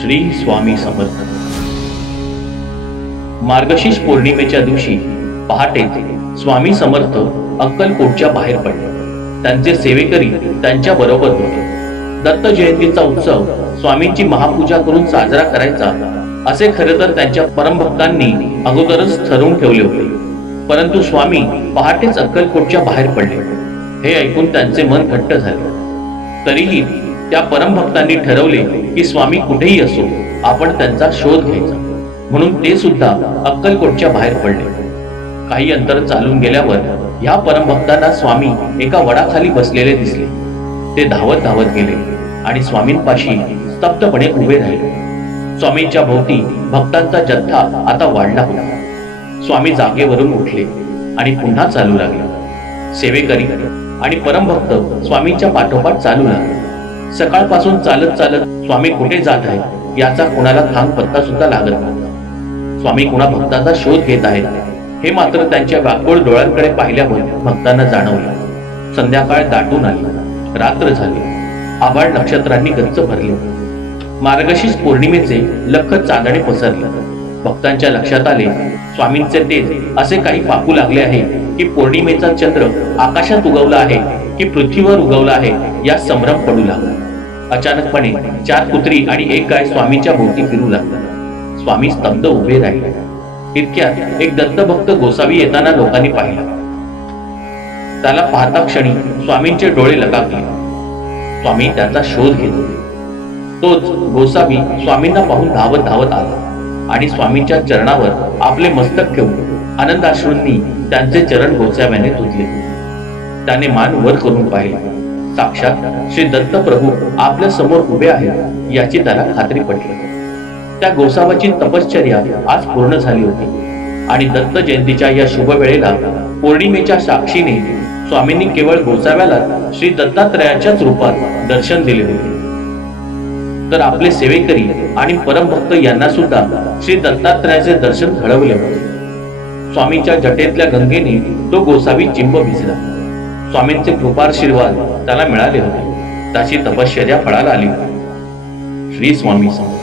श्री स्वामी समर्थ। मार्गशीर्ष पौर्णिमेच्या दिवशी पहाटे स्वामी समर्थ अक्कलकोटच्या बाहेर पडले। त्यांचे सेवेकरी त्यांच्या बरोबर होते। दत्त जयंतीचा उत्सव स्वामींची महापूजा करून साजरा करायचा असे खरे तर त्यांच्या परमभक्तांनी अगोदरच ठरवून ठेवले होते, परंतु स्वामी पहाटेच अक्कलकोटच्या बाहेर पडले। हे ऐकून त्यांचे मन घट्ट झाले। तरीही त्या परमभक्तांनी ठरवले की स्वामी कुठेही असो आपण त्यांचा शोध घ्यायचा, म्हणून ते सुद्धा अक्कलकोटच्या बाहेर पडले। काही अंतर चालून गेल्यावर या परमभक्तांना स्वामी एका वडाखाली बसलेले दिसले। ते धावत धावत गेले आणि स्वामींपाशी स्तब्धपणे उभे राहिले। स्वामींच्या भोवती भक्तांचा जथ्था आता वाढला होता। स्वामी जागेवरून उठले आणि पुन्हा चालू लागले। सेवेकरी आणि परमभक्त स्वामींच्या पाठोपाठ चालू लागले। सकाळपासून चालत चालत स्वामी कुठे जात आहेत याचा कोणाला थांग पत्ता सुद्धा लागत नव्हता। स्वामी कुणा भक्तांचा शोध घेत आहेत हे मात्र त्यांच्या व्याकुळ डोळ्यांकडे पाहिल्यावर भक्तांना जाणवले। संध्याकाळ दाटून आली, रात्र झाली, आभाळ नक्षत्रांनी गच्च भरले। मार्गशीर्ष पौर्णिमेचे लख चांदणे पसरले। भक्तांच्या लक्षात आले स्वामींचे तेज असे काही पाकू लागले आहे की पौर्णिमेचा चंद्र आकाशात उगवला आहे की पृथ्वीवर उगवला आहे या संभ्रम पडू लागला। अचानकपणे 4 कुत्री आणि एक गाय स्वामींच्या भोवती फिरू लागली। स्वामी स्तब्ध उभे राहिले। इतक्यात एक दत्तभक्त गोसावी येताना लोकांनी पाहिला। त्याला पाहता क्षणी स्वामींचे डोळे लगावले। स्वामी त्याचा शोध घेत होते। तोच गोसावी स्वामींना पाहून धावत धावत आला आणि स्वामींच्या चरणावर आपले मस्तक ठेवून आनंदाश्रूंनी त्यांचे चरण गोसाव्याने धुतले। त्याने मान वर करून पाहिले। साक्षात श्री दत्त प्रभू आपल्या समोर उभे आहेत याची त्याला खात्री पटली। त्या गोसावाची तपश्चर्या आज पूर्ण झाली होती आणि दत्त जयंतीच्या या शुभ वेळेला पौर्णिमेच्या साक्षीने स्वामींनी केवळ गोसाव्याला श्री दत्तात्रयाच्याच रूपात दर्शन दिले होते, तर आपले सेवेकरी आणि परमभक्त यांना सुद्धा श्री दत्तात्रयाचे दर्शन घडवले होते। स्वामींच्या जटेतल्या गंगेने तो गोसावी चिंब भिजला। स्वामींचे कृपाशीर्वाद त्याला मिळाले होते, त्याची तपश्चर्या फळाला आली होती। श्री स्वामी समर्थ।